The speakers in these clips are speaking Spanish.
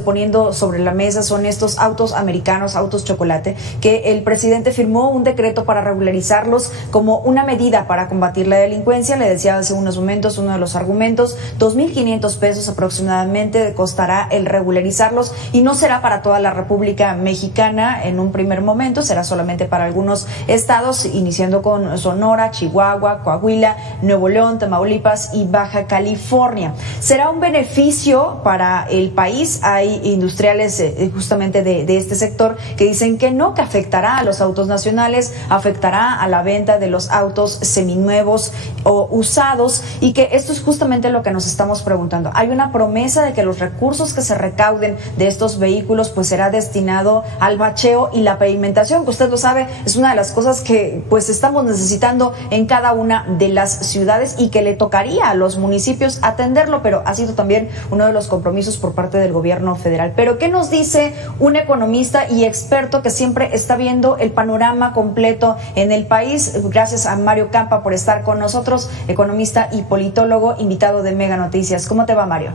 poniendo sobre la mesa son estos autos americanos, autos chocolate, que el presidente firmó un decreto para regularizarlos como una medida para combatir la delincuencia. Le decía hace unos momentos uno de los argumentos, 2.500 pesos aproximadamente costará el regularizarlos, y no será para toda la República Mexicana en un primer momento, será solamente para algunos estados, iniciando con Sonora, Chihuahua, Coahuila, Nuevo León, Tamaulipas y Baja California. Será un beneficio para el país. Hay industriales justamente de este sector que dicen que no, que afectará a los autos nacionales, afectará a la venta de los autos seminuevos o usados, y que esto es justamente lo que nos estamos preguntando. Hay una promesa de que los recursos que se recauden de estos vehículos pues será destinado al bacheo y la pavimentación, que usted lo sabe, es una de las cosas que pues estamos necesitando en cada una de las ciudades y que le tocaría a los municipios atenderlo, pero ha sido también uno de los compromisos por parte del gobierno federal. Pero ¿qué nos dice un economista y experto que siempre está viendo el panorama completo en el país? Gracias a Mario Campa por estar con nosotros, economista y politólogo, invitado de Mega Noticias. ¿Cómo te va, Mario?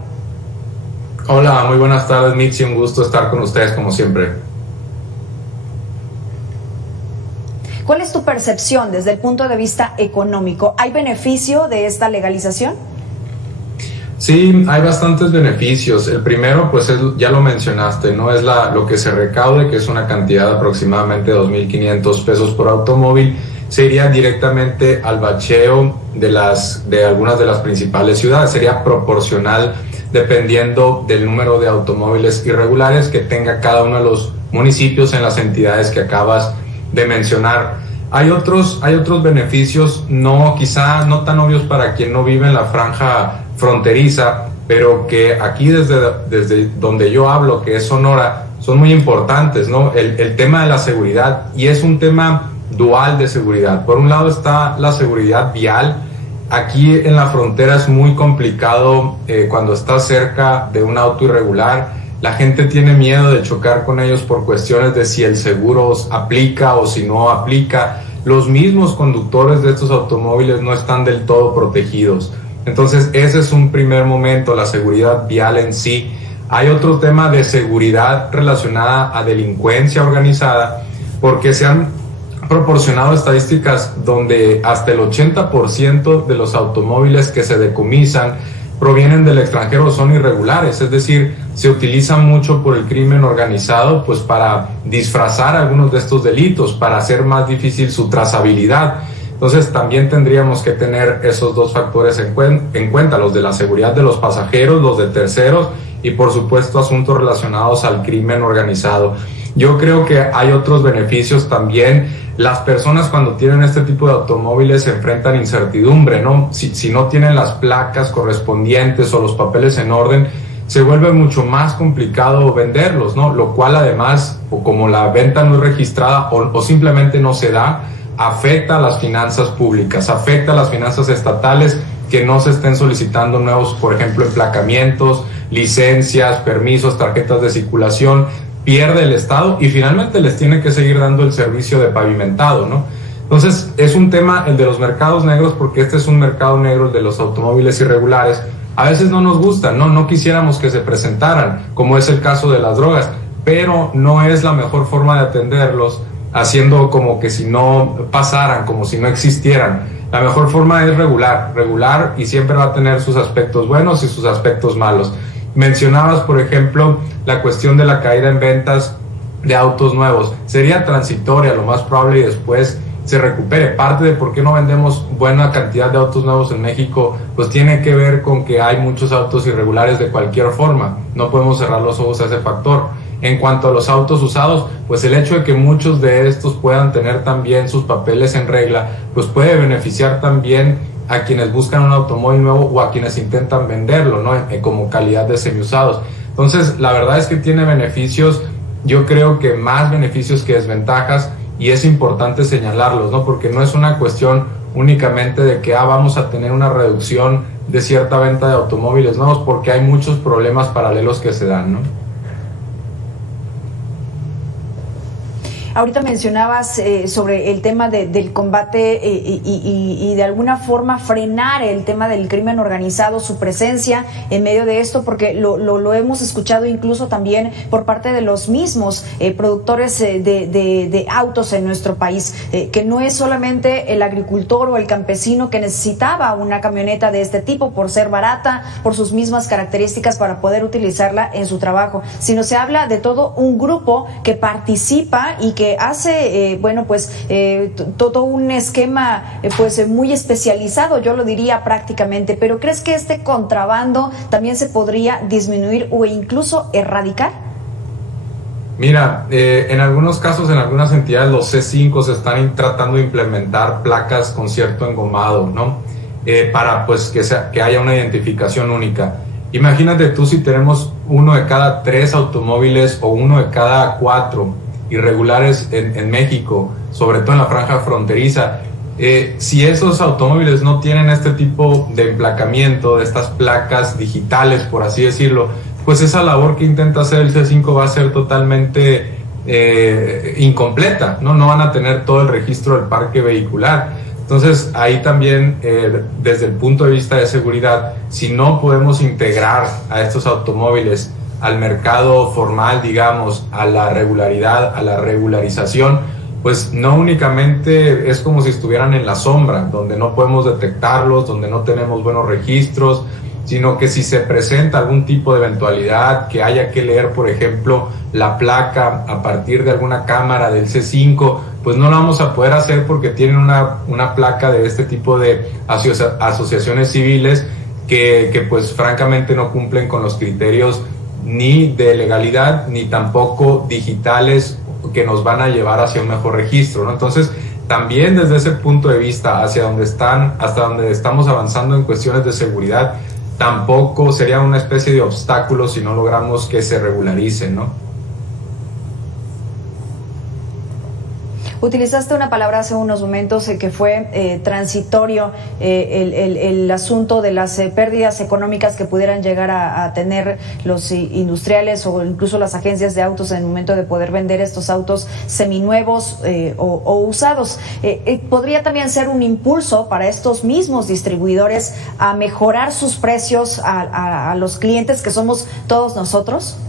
Hola, muy buenas tardes, Mitzi, un gusto estar con ustedes como siempre. ¿Cuál es tu percepción desde el punto de vista económico? ¿Hay beneficio de esta legalización? Sí, hay bastantes beneficios. El primero, pues ya lo mencionaste, ¿no? Es lo que se recaude, que es una cantidad de aproximadamente 2.500 pesos por automóvil, se iría directamente al bacheo de algunas de las principales ciudades. Sería proporcional dependiendo del número de automóviles irregulares que tenga cada uno de los municipios en las entidades que acabas de mencionar. Hay otros beneficios, quizá no tan obvios para quien no vive en la franja fronteriza, pero que aquí desde donde yo hablo, que es Sonora, son muy importantes, ¿no? El tema de la seguridad, y es un tema dual de seguridad. Por un lado está la seguridad vial. Aquí en la frontera es muy complicado cuando estás cerca de un auto irregular. La gente tiene miedo de chocar con ellos por cuestiones de si el seguro aplica o si no aplica. Los mismos conductores de estos automóviles no están del todo protegidos. Entonces ese es un primer momento, la seguridad vial en sí. Hay otro tema de seguridad relacionada a delincuencia organizada, porque se han proporcionado estadísticas donde hasta el 80% de los automóviles que se decomisan provienen del extranjero, son irregulares, es decir, se utilizan mucho por el crimen organizado pues para disfrazar algunos de estos delitos, para hacer más difícil su trazabilidad. Entonces también tendríamos que tener esos dos factores en cuenta, los de la seguridad de los pasajeros, los de terceros y por supuesto asuntos relacionados al crimen organizado. Yo creo que hay otros beneficios también. Las personas cuando tienen este tipo de automóviles se enfrentan incertidumbre, ¿no? Si no tienen las placas correspondientes o los papeles en orden, se vuelve mucho más complicado venderlos, ¿no? Lo cual además, o como la venta no es registrada o simplemente no se da, afecta a las finanzas públicas, afecta a las finanzas estatales, que no se estén solicitando nuevos, por ejemplo, emplacamientos, licencias, permisos, tarjetas de circulación. Pierde el Estado y finalmente les tiene que seguir dando el servicio de pavimentado, ¿no? Entonces es un tema el de los mercados negros, porque este es un mercado negro, el de los automóviles irregulares. A veces no nos gustan, no quisiéramos que se presentaran, como es el caso de las drogas, pero no es la mejor forma de atenderlos haciendo como que si no pasaran, como si no existieran. La mejor forma es regular, y siempre va a tener sus aspectos buenos y sus aspectos malos. Mencionabas, por ejemplo, la cuestión de la caída en ventas de autos nuevos. Sería transitoria, lo más probable, y después se recupere. Parte de por qué no vendemos buena cantidad de autos nuevos en México, pues tiene que ver con que hay muchos autos irregulares de cualquier forma. No podemos cerrar los ojos a ese factor. En cuanto a los autos usados, pues el hecho de que muchos de estos puedan tener también sus papeles en regla, pues puede beneficiar también a quienes buscan un automóvil nuevo o a quienes intentan venderlo, ¿no? Como calidad de semiusados. Entonces, la verdad es que tiene beneficios, yo creo que más beneficios que desventajas, y es importante señalarlos, ¿no? Porque no es una cuestión únicamente de que vamos a tener una reducción de cierta venta de automóviles nuevos, porque hay muchos problemas paralelos que se dan, ¿no? Ahorita mencionabas sobre el tema del combate y de alguna forma frenar el tema del crimen organizado, su presencia en medio de esto, porque lo hemos escuchado incluso también por parte de los mismos productores de autos en nuestro país, que no es solamente el agricultor o el campesino que necesitaba una camioneta de este tipo por ser barata, por sus mismas características para poder utilizarla en su trabajo, sino se habla de todo un grupo que participa y que hace, todo un esquema muy especializado, yo lo diría prácticamente. Pero ¿crees que este contrabando también se podría disminuir o incluso erradicar? Mira, en algunos casos, en algunas entidades, los C5 se están tratando de implementar placas con cierto engomado, ¿no? Para pues que haya una identificación única. Imagínate tú si tenemos 1 de cada 3 automóviles o 1 de cada 4 irregulares en México, sobre todo en la franja fronteriza. Si esos automóviles no tienen este tipo de emplacamiento, de estas placas digitales, por así decirlo, pues esa labor que intenta hacer el C5 va a ser totalmente incompleta, ¿no? No van a tener todo el registro del parque vehicular. Entonces, ahí también, desde el punto de vista de seguridad, si no podemos integrar a estos automóviles al mercado formal, digamos, a la regularidad, a la regularización, pues no únicamente es como si estuvieran en la sombra, donde no podemos detectarlos, donde no tenemos buenos registros, sino que si se presenta algún tipo de eventualidad, que haya que leer, por ejemplo, la placa a partir de alguna cámara del C5, pues no lo vamos a poder hacer porque tienen una placa de este tipo de asociaciones civiles que pues francamente no cumplen con los criterios ni de legalidad ni tampoco digitales que nos van a llevar hacia un mejor registro, ¿no? Entonces, también desde ese punto de vista, hasta donde estamos avanzando en cuestiones de seguridad, tampoco sería una especie de obstáculo si no logramos que se regularicen, ¿no? Utilizaste una palabra hace unos momentos que fue transitorio, el asunto de las pérdidas económicas que pudieran llegar a tener los industriales o incluso las agencias de autos en el momento de poder vender estos autos seminuevos o usados. ¿Podría también ser un impulso para estos mismos distribuidores a mejorar sus precios a los clientes que somos todos nosotros?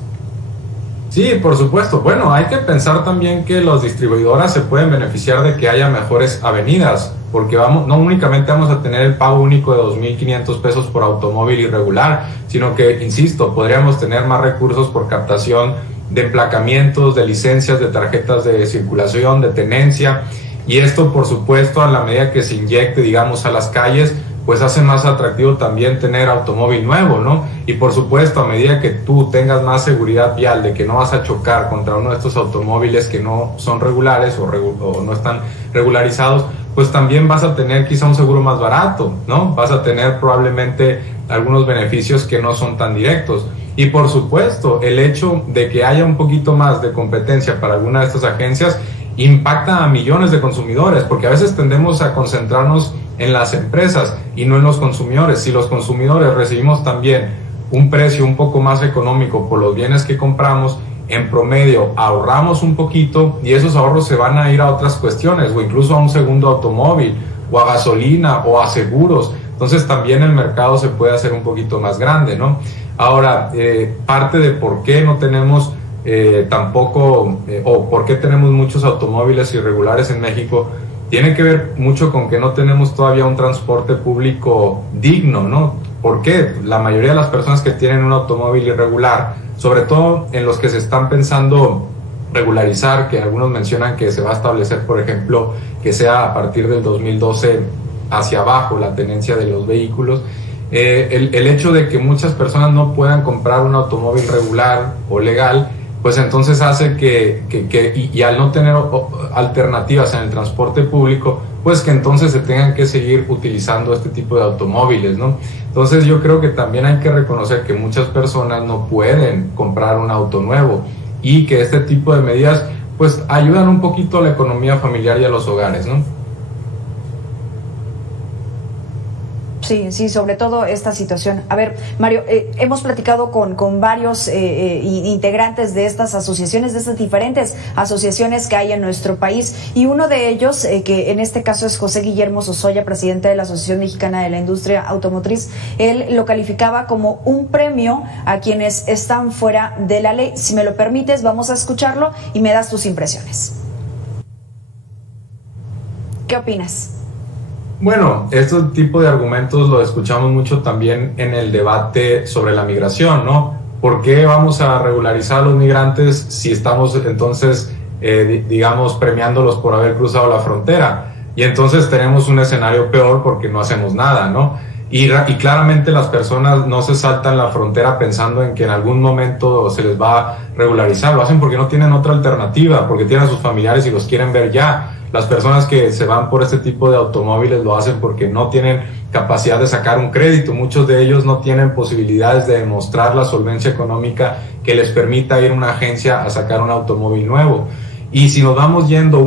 Sí, por supuesto. Bueno, hay que pensar también que las distribuidoras se pueden beneficiar de que haya mejores avenidas, porque no únicamente vamos a tener el pago único de 2.500 pesos por automóvil irregular, sino que, insisto, podríamos tener más recursos por captación de emplacamientos, de licencias, de tarjetas de circulación, de tenencia, y esto, por supuesto, a la medida que se inyecte, digamos, a las calles, pues hace más atractivo también tener automóvil nuevo, ¿no? Y por supuesto, a medida que tú tengas más seguridad vial de que no vas a chocar contra uno de estos automóviles que no son regulares o no están regularizados, pues también vas a tener quizá un seguro más barato, ¿no? Vas a tener probablemente algunos beneficios que no son tan directos. Y por supuesto, el hecho de que haya un poquito más de competencia para alguna de estas agencias impacta a millones de consumidores, porque a veces tendemos a concentrarnos en las empresas y no en los consumidores. Si los consumidores recibimos también un precio un poco más económico por los bienes que compramos, en promedio ahorramos un poquito y esos ahorros se van a ir a otras cuestiones o incluso a un segundo automóvil o a gasolina o a seguros. Entonces también el mercado se puede hacer un poquito más grande, ¿no? Ahora, parte de por qué no tenemos o por qué tenemos muchos automóviles irregulares en México tiene que ver mucho con que no tenemos todavía un transporte público digno, ¿no? ¿Por qué? La mayoría de las personas que tienen un automóvil irregular, sobre todo en los que se están pensando regularizar, que algunos mencionan que se va a establecer, por ejemplo, que sea a partir del 2012 hacia abajo la tenencia de los vehículos, el hecho de que muchas personas no puedan comprar un automóvil regular o legal, pues entonces hace y al no tener alternativas en el transporte público, pues que entonces se tengan que seguir utilizando este tipo de automóviles, ¿no? Entonces yo creo que también hay que reconocer que muchas personas no pueden comprar un auto nuevo y que este tipo de medidas pues ayudan un poquito a la economía familiar y a los hogares, ¿no? Sí, sí, sobre todo esta situación. A ver, Mario, hemos platicado con varios integrantes de estas asociaciones, de estas diferentes asociaciones que hay en nuestro país, y uno de ellos, que en este caso es José Guillermo Sosoya, presidente de la Asociación Mexicana de la Industria Automotriz, él lo calificaba como un premio a quienes están fuera de la ley. Si me lo permites, vamos a escucharlo y me das tus impresiones. ¿Qué opinas? Bueno, este tipo de argumentos lo escuchamos mucho también en el debate sobre la migración, ¿no? ¿Por qué vamos a regularizar a los migrantes si estamos entonces, digamos, premiándolos por haber cruzado la frontera? Y entonces tenemos un escenario peor porque no hacemos nada, ¿no? Y claramente las personas no se saltan la frontera pensando en que en algún momento se les va a regularizar, lo hacen porque no tienen otra alternativa, porque tienen a sus familiares y los quieren ver ya. Las personas que se van por este tipo de automóviles lo hacen porque no tienen capacidad de sacar un crédito. Muchos de ellos no tienen posibilidades de demostrar la solvencia económica que les permita ir a una agencia a sacar un automóvil nuevo. Y si nos vamos yendo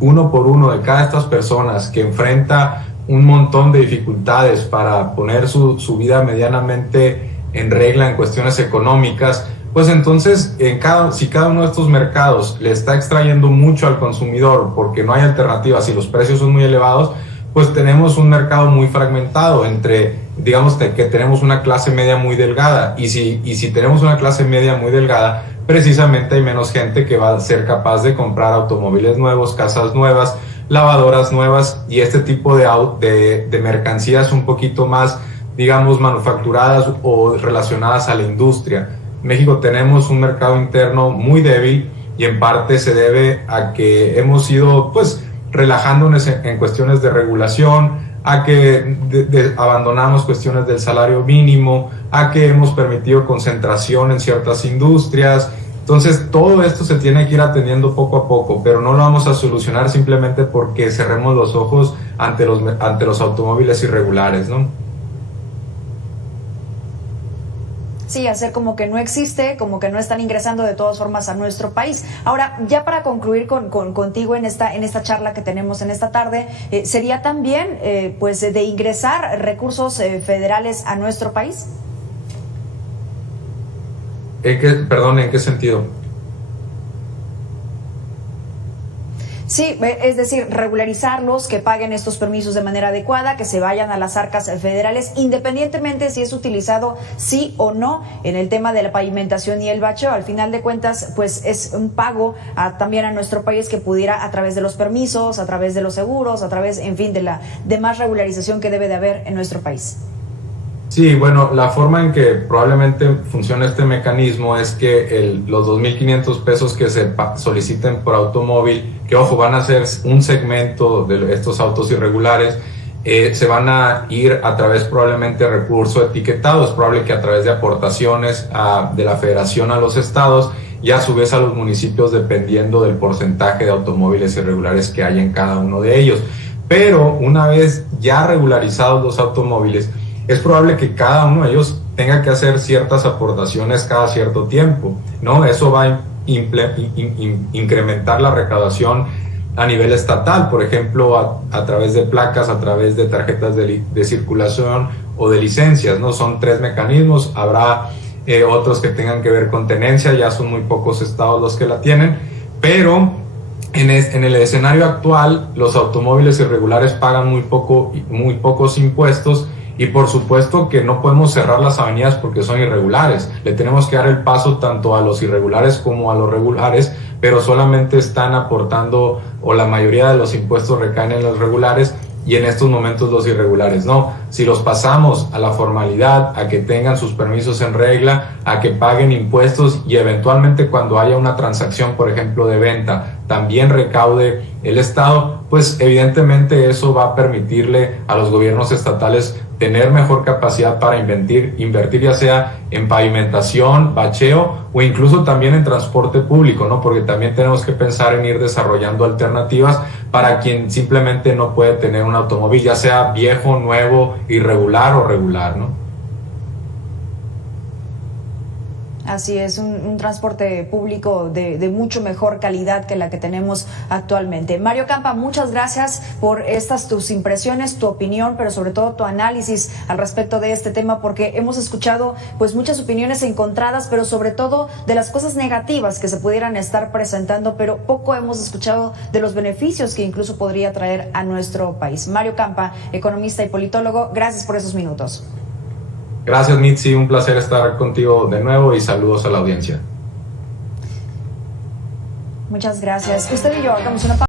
uno por uno de cada de estas personas que enfrenta un montón de dificultades para poner su vida medianamente en regla en cuestiones económicas, pues entonces si cada uno de estos mercados le está extrayendo mucho al consumidor porque no hay alternativas y los precios son muy elevados, pues tenemos un mercado muy fragmentado entre, digamos, que tenemos una clase media muy delgada, y si tenemos una clase media muy delgada, precisamente hay menos gente que va a ser capaz de comprar automóviles nuevos, casas nuevas, lavadoras nuevas y este tipo de mercancías un poquito más, digamos, manufacturadas o relacionadas a la industria. En México tenemos un mercado interno muy débil y en parte se debe a que hemos ido pues relajándonos en cuestiones de regulación, a que abandonamos cuestiones del salario mínimo, a que hemos permitido concentración en ciertas industrias. Entonces todo esto se tiene que ir atendiendo poco a poco, pero no lo vamos a solucionar simplemente porque cerremos los ojos ante los automóviles irregulares, ¿no? Sí, hacer como que no existe, como que no están ingresando de todas formas a nuestro país. Ahora, ya para concluir contigo en esta charla que tenemos en esta tarde, ¿sería también pues de ingresar recursos federales a nuestro país? Perdón, ¿en qué sentido? Sí, es decir, regularizarlos, que paguen estos permisos de manera adecuada, que se vayan a las arcas federales, independientemente si es utilizado sí o no en el tema de la pavimentación y el bacheo. Al final de cuentas, pues es un pago también a nuestro país que pudiera, a través de los permisos, a través de los seguros, a través, en fin, de la demás regularización que debe de haber en nuestro país. Sí, bueno, la forma en que probablemente funciona este mecanismo es que los 2.500 pesos que se soliciten por automóvil, que ojo, van a ser un segmento de estos autos irregulares, se van a ir a través probablemente de recurso etiquetado. Es probable que a través de aportaciones de la federación a los estados y a su vez a los municipios, dependiendo del porcentaje de automóviles irregulares que hay en cada uno de ellos. Pero una vez ya regularizados los automóviles, es probable que cada uno de ellos tenga que hacer ciertas aportaciones cada cierto tiempo, ¿no? Eso va a incrementar la recaudación a nivel estatal, por ejemplo, a través de placas, a través de tarjetas de circulación o de licencias, ¿no? Son 3 mecanismos, habrá otros que tengan que ver con tenencia, ya son muy pocos estados los que la tienen, pero en el escenario actual los automóviles irregulares pagan muy pocos impuestos. Y por supuesto que no podemos cerrar las avenidas porque son irregulares. Le tenemos que dar el paso tanto a los irregulares como a los regulares, pero solamente están aportando, o la mayoría de los impuestos recaen en los regulares y en estos momentos los irregulares no. Si los pasamos a la formalidad, a que tengan sus permisos en regla, a que paguen impuestos y eventualmente cuando haya una transacción, por ejemplo, de venta, también recaude el Estado, pues evidentemente eso va a permitirle a los gobiernos estatales tener mejor capacidad para invertir ya sea en pavimentación, bacheo o incluso también en transporte público, ¿no? Porque también tenemos que pensar en ir desarrollando alternativas para quien simplemente no puede tener un automóvil, ya sea viejo, nuevo, irregular o regular, ¿no? Así es, un transporte público de mucho mejor calidad que la que tenemos actualmente. Mario Campa, muchas gracias por tus impresiones, tu opinión, pero sobre todo tu análisis al respecto de este tema, porque hemos escuchado pues muchas opiniones encontradas, pero sobre todo de las cosas negativas que se pudieran estar presentando, pero poco hemos escuchado de los beneficios que incluso podría traer a nuestro país. Mario Campa, economista y politólogo, gracias por esos minutos. Gracias, Mitzi, un placer estar contigo de nuevo y saludos a la audiencia. Muchas gracias. Usted y yo hagamos una pausa.